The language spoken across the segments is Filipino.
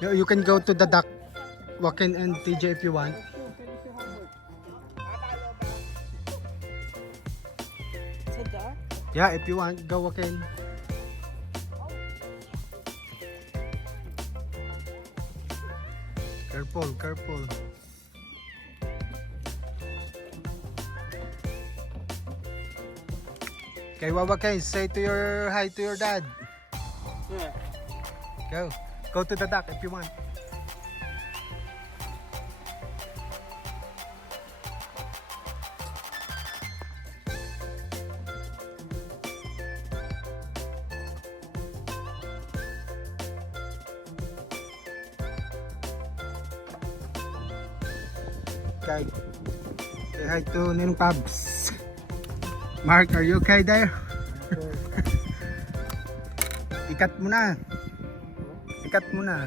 You can go to the dock, Joaquin and TJ if you want. Sa dock? Yeah, if you want, go Joaquin. Careful, careful. Okay, Joaquin, say to your hi to your dad. Yeah. Go to the dock if you want. Okay. Say hi to Ninong Pabs. Mark, are you okay there? Ikat mo na. Ikat mo na.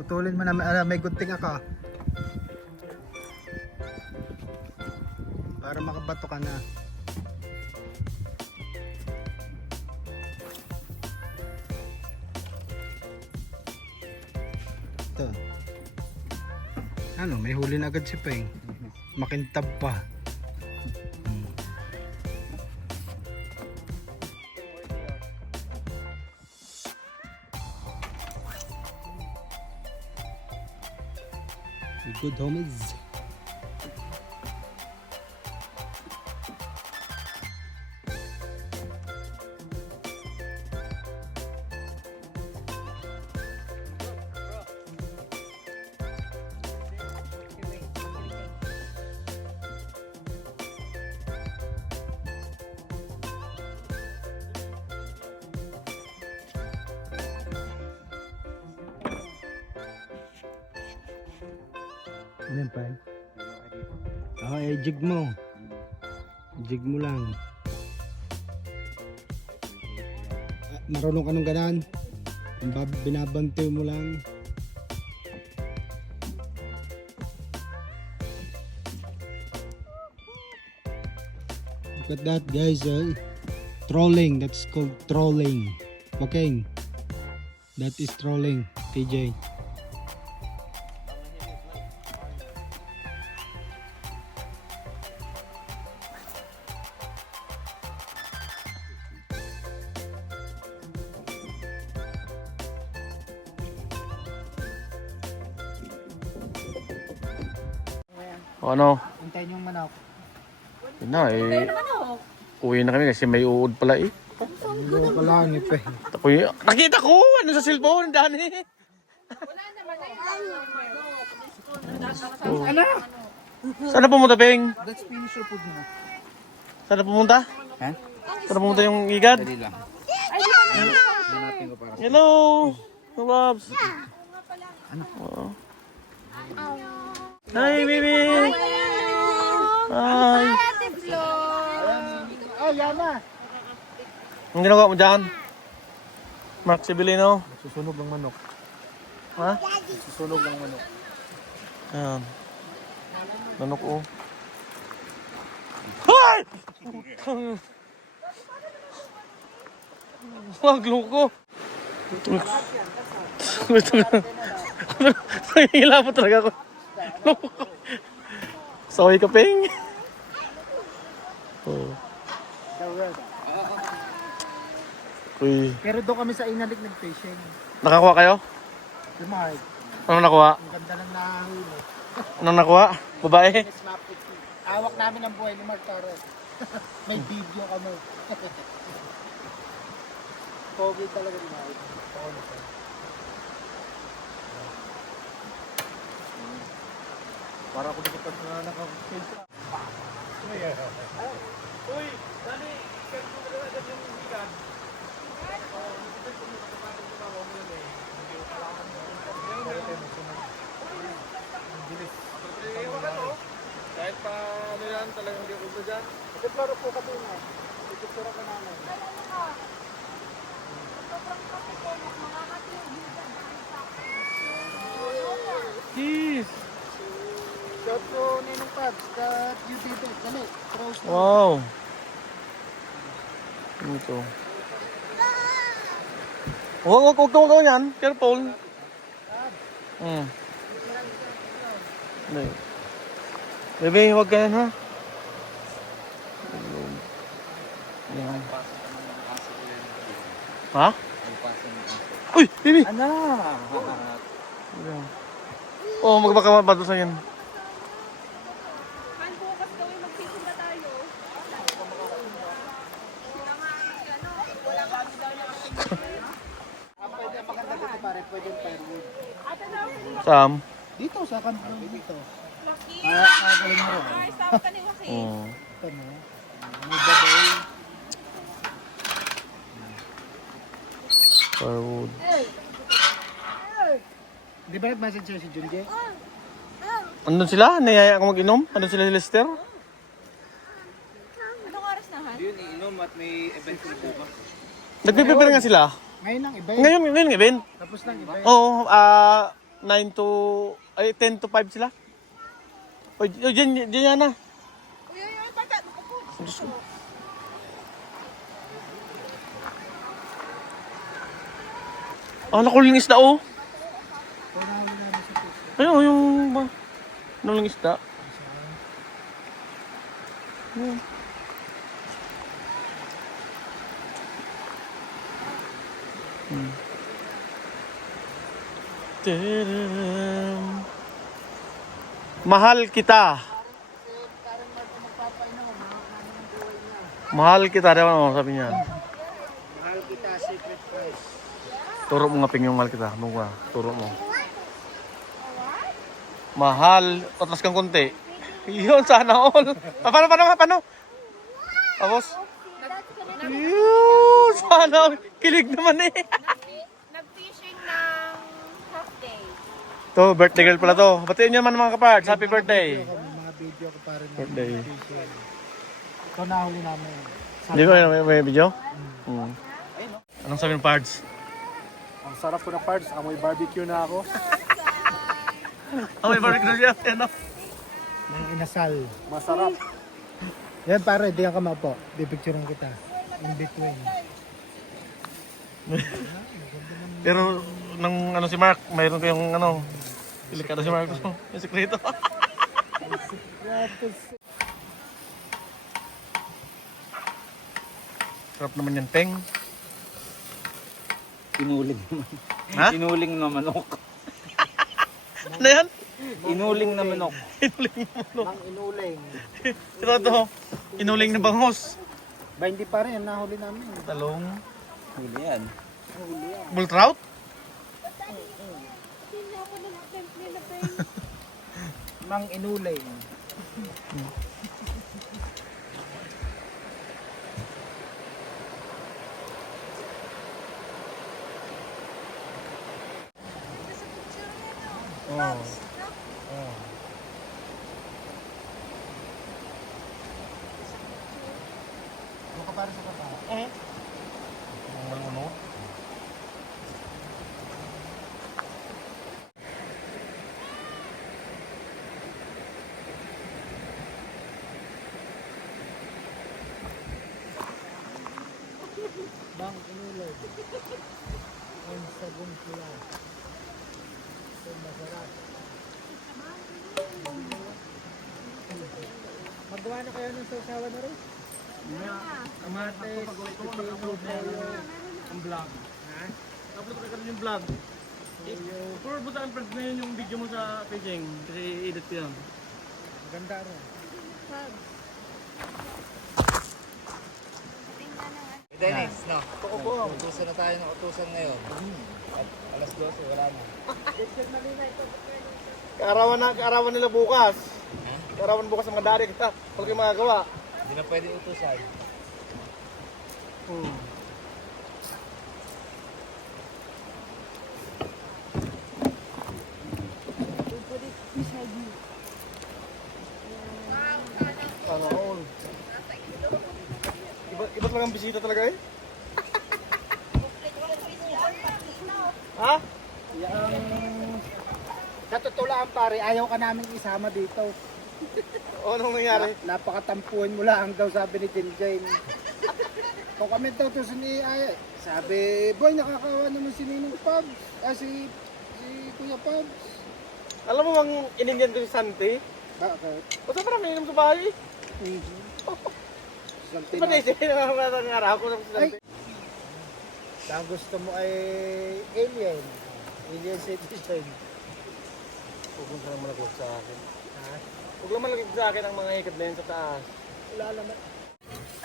Putulin mo na. May gunting ako. Para makabato ka na. Ito. Ano, may huli na agad si Peng. Makintab pa. Good homies. Ano pa? Jig mo. Jig mo lang. Marunong ka nung ganan? Binabantay mo lang. Look at that guys. Trolling. That's called trolling. Okay. That is trolling. TJ. O ano? Hintayin yung manok. Yun na uwi na kami kasi may uod pala eh. Hindi ko lang ni Pe. Nakita ko! Ano sa cellphone? Dani! Oh. Ano? Saan na pumunta, Peng? That's finisher food mo. Saan na pumunta? Ha? Saan na pumunta yung igad? Dali lang. Hello! Babs! Oo. Hi, baby! Hi! Ay, Yana! Ang ginagawa mo dyan? Mark Sibilino? Susunog ng manok. Ha? Susunog ng manok. Ayan. Manok oh. Hay! Wag loko. Nangihila po talaga ako. Saway ka, Peng. Oh. Uy. Pero doon kami sa Inalig nag-fishing. Nakakuha kayo? Si Mark, Anong nakuha? ang ganda ng nahuli. Anong nakuha? Babae? Awak namin ang buhay ni Mark Torres. May video kami. Pogi talaga ni Mark. Para ako dito pag nakaka-face. Uy, Dani, ikan mo na agad yung ikan. Kahit pa ano yan, talagang hindi uso dyan. Ito po ka doon eh. Ito ka namin. Jeez! Shout to Ninong Pabs, that you did it. Dali, cross mo. Wow! Ito. Huwag yan. Careful. Hindi. Bebe, huwag ka yan ha. Yan. Ha? Uy, Bibi! Ano? Oo, magbaka mabadusan yan. Man, bukas gawin magsisimba tayo. Pwede maganda dito pare, pwede firewood. Sam? Dito sa kanto dito. Joaquin! Galing mo rin. Ay, stop ka ni Joaquin. Oo. Ito mo. May babay. Firewood. Di ba nag-message sa'yo si Junje? Andun sila? Nayaya ako mag-inom? Andun sila si Lester? Anong oras na, Han? Yun, iinom at may event ko bukas. Nagpe-prepare nga sila? Ngayon ang iba. Ngayon yung event? Tapos lang iba. Oo, 9 to... Ay, 10 to 5 sila. O, dyan yan na. Uy, bata. Naku. Ah, nakuling isda oh. Ayun, yung... Nakuling isda. Ayun. Tadam. Mahal kita. Mahal kita daw ano sabi niya. Mahal kita, secret price. Turo mo nga ping yung mahal kita. Ano nga? Turo mo. Mahal. Atras kang konti. Yun, sana all. Paano? Tapos? Yun, sana all. Kilig naman eh. Nag-fishing ng half day. To, birthday girl pala to. Batiin niyo naman mga kapards. Happy birthday. Mga video ko pare na. Birthday. Ito nahuli namin. Hindi ko may video? Anong sabi ng pards? Ang sarap ko na parts. Amoy barbecue na ako. Oh, may barbecue na siya. Ano? Ng inasal. Masarap. Yan pare, di ka maupo. Pipicturean kita. In between. Pero nang ano si Mark, mayroon kayong ano, delikado si Mark. Yung sekreto. Sarap naman yan, Peng. Inuling naman. Ha? Inuling na manok. Ano yan? Inuling na manok. Ang inuling. Ito. Inuling na bangos. Ba hindi pa rin, nahuli namin. Talong. Huli yan. Bull trout? Mang inuling. Oh. Ano ka para sa kapa? Ang malunod. Bang inuling. Ang sabong pula. Ito masarap. Magawa na kayo ng sausawa na rin? Kamates, pipino, Ang vlog. Ha? Upload ka rin yung vlog. Puro butaan friends na yun yung video mo sa paging. Kasi edit ko yan. Maganda rin. Dennis, no? Utusan na tayo ng utusan ngayon. At alas 12, wala na. Kaarawan nila bukas. Kaarawan bukas ang mga dari kita. Wala kayong magagawa. Hindi na pwede utusan. Sana all. Iba talagang bisita talaga eh. Ha? Sa totoo lang pare, ayaw ka namin isama dito. O anong nangyari? Napakatampuhin mo lang daw sabi ni Jinjay. Kung kami daw to ni Ay, sabi, boy nakakawa naman si Ninong Pabs. Si Kuya Pabs. Alam mo bang ininggan ko si Santi? Bakit? O sa parang nainom sa bahay? Di ba naisip na araw ko sa Santi? Ang gusto mo ay alien. Alien citizen. Huwag mo naman malagod sa akin. Huwag lang malagod sa akin ang mga hikap na yun sa taas. Wala naman.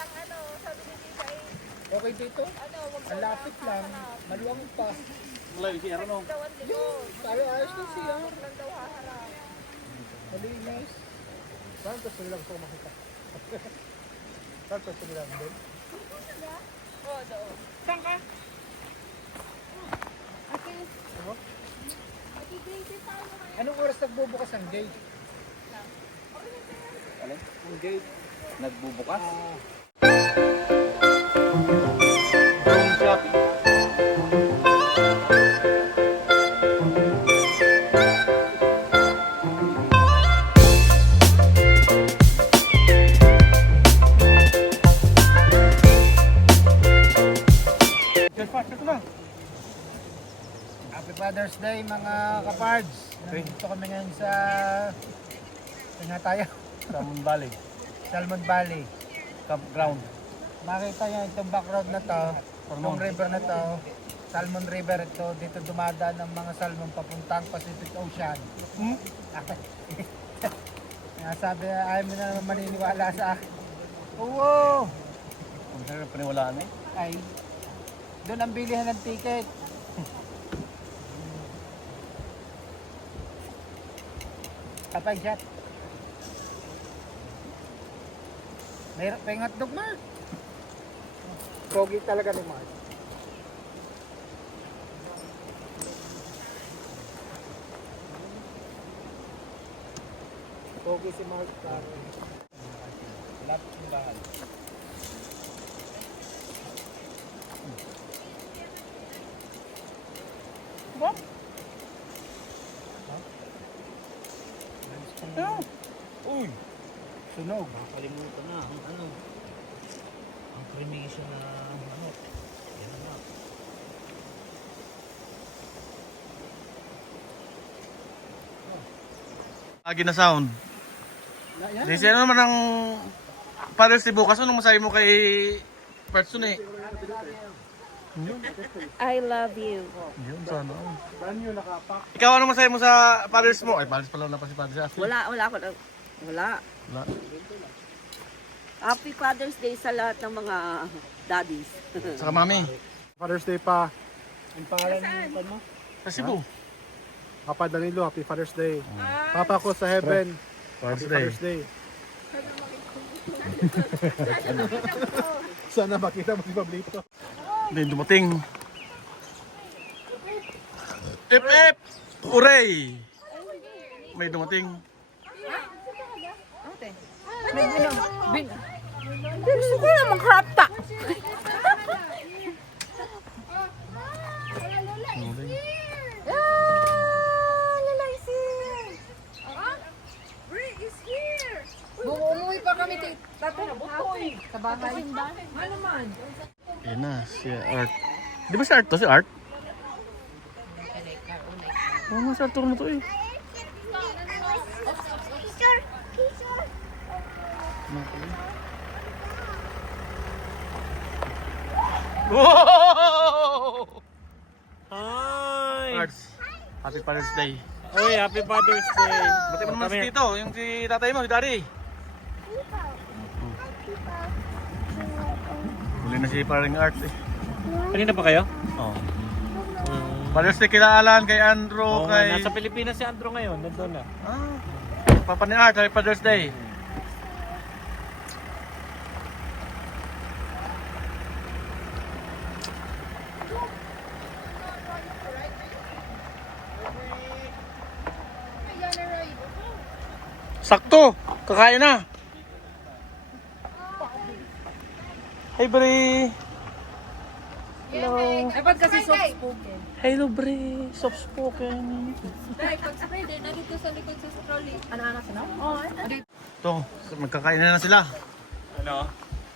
Ano, sabi ni Tita eh, Okay dito. ano, wag Ang lapit lang. Maluwang pa. Malayo si Aaron, no? daw ang likod. Sabi ayos na siya. Huwag lang daw haharap. Malinis. Saan gusto nilang ito makita? Saan gusto nilang doon? Oo, doon. Saan ka? Okay. Ano? Mag-grace tayo ngayon. Anong oras nagbubukas ang gate? Ang gate. Nagbubukas. Drone shop. Ito na. Happy Father's Day mga kapards. Nandito kami ngayon sa nga tayo, Salmon Valley. Salmon Valley. Campground. Makita nyo itong background na to, itong river na to, Salmon River ito, dito dumadaan ng mga salmon papuntang Pacific Ocean. Kaya sabi, ayaw mo na naman maniniwala sa akin. Oo! Kung saan paniwalaan eh. Ay, doon ang bilihan ng ticket. Kapag shot. Mayroon pa yung hotdog na. Pogi talaga ni Mark. Pogi si Mark. Lapit ng bahay. What? Uy! Sunog. Nakalimutan na ang ano. Ang cremation na ano. Yan na. Lagi na sound. Kasi ano naman ang Father's Day bukas, anong masabi mo kay person eh? I love you. Yun, sana. Ikaw, ano masabi mo sa Father's mo? Ay, Father's pala na pa si Father's. Wala ako. Wala. Wala. Happy Father's Day sa lahat ng mga daddies. Saka mami. Father's Day pa. Ang pangalan ng mo? Sa Cebu. Papa Danilo, Happy Father's Day. Papa ko sa heaven, Happy Father's Day. Sana makita mo si Pablito. Hindi dumating. Ip! Uray! May dumating. Gusto ko naman crop top. Umuwi pa kami sa bahay. Yan na, si Art. Di ba si Art to? Si Art? Oo nga, si Arthur na to eh. Wow! Hi! Arts, Happy Father's Day. Oy, Happy Father's Day! Buti mo naman si Tito, yung si tatay mo, si Daddy. Huli na si paring Art eh. Kanina pa kayo? Oh. Father's Day kila Alan, kay Andrew, Oo, kay... nasa Pilipinas si Andrew ngayon, nandun na. Ah, Papa ni Art, Happy Father's Day. Sakto, kakain na. Hey, Bri. Hello. Ay, ba't kasi soft spoken? Hello, Bri. Soft spoken. Ay, pag pwede, nandito sa likod sa trolley. Ano-ano sila? Oo. Ito, magkakain na sila. Ano?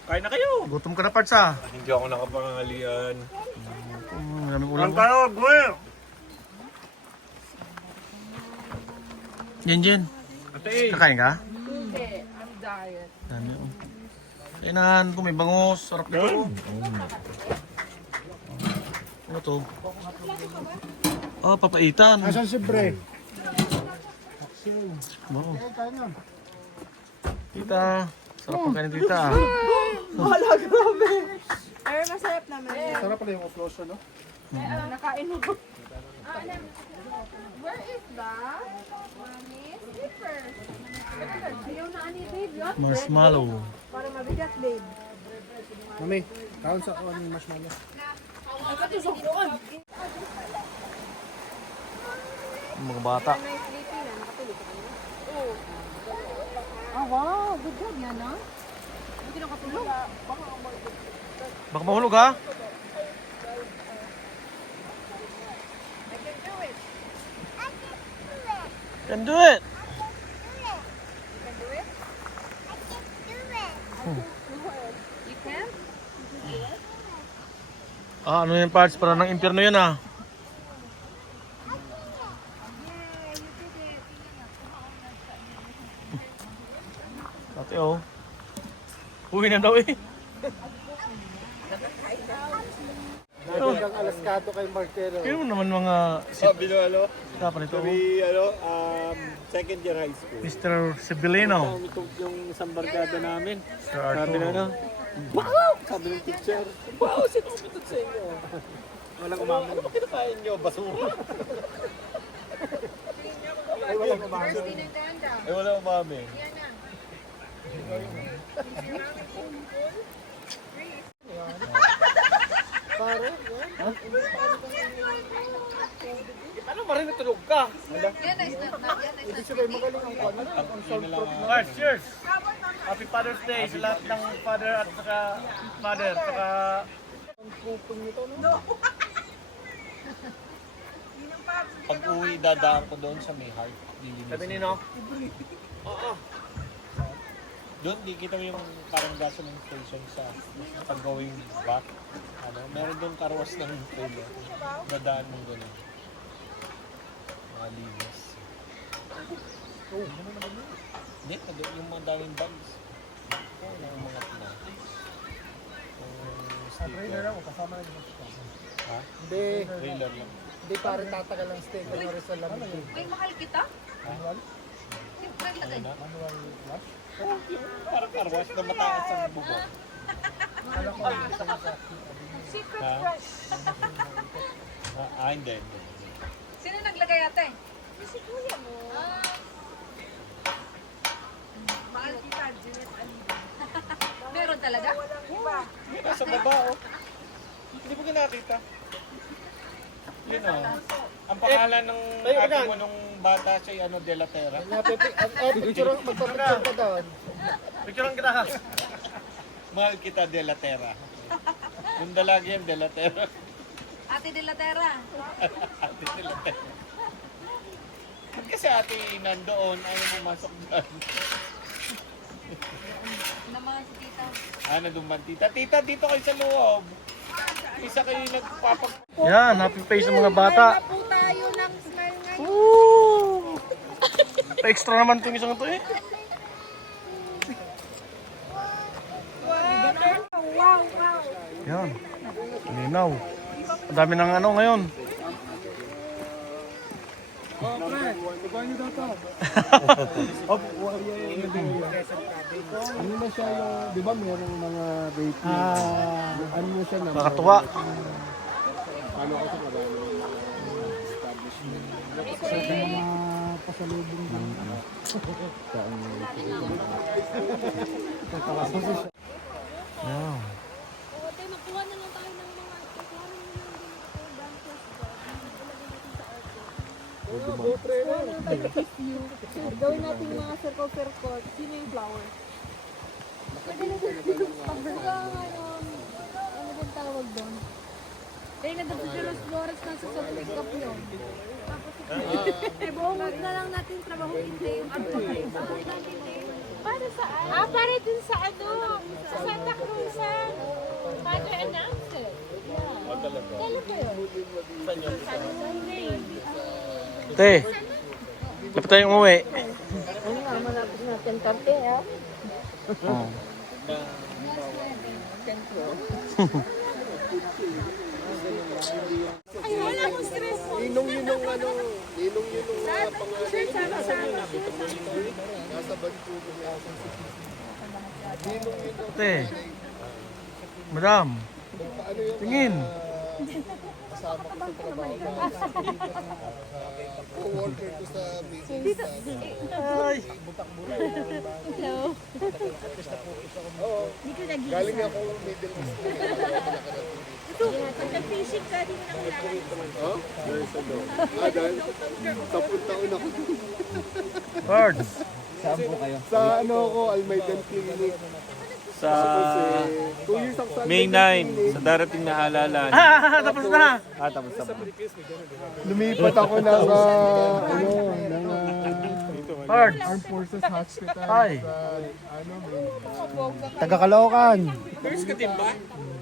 Kain na kayo! Gutom ka na, Parts, ah. Hindi ako nakapangalian. Maraming ulam. tayo, bro! Jenjen, Ate, kakain ka? Hindi, I'm diet. Dami oh. Kainan ko may bangus, sarap nito. Ano to? Oh, papaitan. Asan si Bre? Wow. Tita, sarap ang kanin tita. Pero masarap naman. Sarap pala yung uplosion, no? Nakain mo. Where is that? Mommy, slipper. Ayaw na ani, babe. Yun. Marshmallow. Para mabigat, babe. Mami, kaon sa ano yung marshmallow. Mga bata. Ah, wow. Good job yan, no? Hindi nakatulog. Baka mahulog ha? Can do it. You can? Ah, ano yung parts para ng impyerno yun ah. Ate oh. Uwi na daw eh. Lagi kang alaskado kay Martero. Kaya mo naman mga sabi nyo ano? dapat ito. Sabi second year high school. Mr. Sibilino. Yung isang barkada namin. Sir Sabi na Arturo. wow! Sabi ng teacher, wow! Sino umitot sa inyo? Walang umami. Ano ba kinakain nyo? Basura? Ay, walang umami. Ay, walang umami. Ano ba rin natulog ka? Cheers! Cheers! Happy Father's Day sa lahat ng father at saka mother. Saka... Pag uwi, dadaan ko doon sa may heart. Sabi ni no? Oo. Doon, di kita mo yung parang gasoline station sa pag-going back. Ano, meron doon karwas ng trailer. Dadaan mo doon. Mga linis. Oh, hindi, yung mga daming bags. Oo, yung mga pina. Trailer ako, kasama na yung Ha? Hindi, Trailer lang. hindi pare tatagal lang stay ko na rin sa lamig. Uy, mahal kita? Manual? Maglagay. Manual wash? Oh, yung parang karwas na mataas ang bubong. Alam ko yung isa sa Secret Ha? crush. Hindi. Sino naglagay ate? Si kuya mo. Mahal kita, Jeanette Alida. Meron talaga? Yun, nasa baba, oh. Hindi mo kinakita. Yun, oh. Ang pangalan ng ate mo nung bata siya, ano, De La Terra. picture, magpapicture ka doon. Picturean kita ha. Mahal kita, De La Terra. Yung dalagi yan, De La Terra. Ate de la Terra. Ate De La Terra. Ba't kasi ate nandoon, ayaw pumasok dyan. Naman si tita. Nandun ba, tita? Tita, dito kayo sa loob. Isa kayo nagpapag... Yan, happy face ng mga bata. Po tayo ng smile ngayon. Woo! Pa-extra naman itong isang ito eh. Wow, wow. Yan. Linaw. Ang dami ng ano ngayon. Ano na siya yung, di ba merong mga rating? Ano mo siya na? Nakatuwa. Paano ko sa kabalo? Establishment. Sa mga pasalubong ng Yan. Ate, magkuha na lang tayo ng mga kukuha na lang din ito, dancers dyan. Ilagay natin sa arte. Gawin natin yung mga circle-circle. Sino yung flower? Pwede na sa ano din tawag doon? Kaya nandun sa Los Flores na sa Solid Cup yun. Buhungod na lang natin trabaho hindi yung para saan? Para dun sa ano? Sa Santa Cruzan. Father announced it. Yeah. Kailan ba yun? Sunday. Te, Dapat tayong umuwi. Ano nga, malapit na 10:30 ha? Oh. Ay, wala akong stress mo. Ninong yun yung ano, ninong yun yung pangalan. Shirt, sama-sama. Nasa Vancouver niya. Ninong yun yung Ate. Madam. ano yung Tingin. kasama ko sa trabaho. Co-worker ko sa business. Dito. Ay. Hello. Oo. Hindi ko nag-iisa. Galing ako Middle East. Pag nag-fishing ka, di mo na kailangan. Oh? There's a no. Dahil 10 taon ako. Birds. Sa ano ako, Almaidan Clinic. Sa Kasi 2 years ako sa May Almaidan 9, Clinic. sa darating na halalan. Tapos na. Tapos na. Lumipat ako ng ano, ng Birds. Armed Forces Hospital Ay. sa ano, Taga-Caloocan.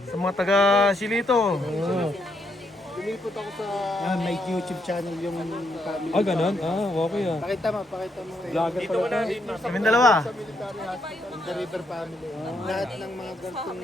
Sa mga taga Silito. lumipat ako sa May YouTube channel yung family. Ganun? Okay ah. Pakita mo, pakita mo. Dito ko na dito. Kami dalawa. sa military hospital. The River Family. Lahat ng mga gantong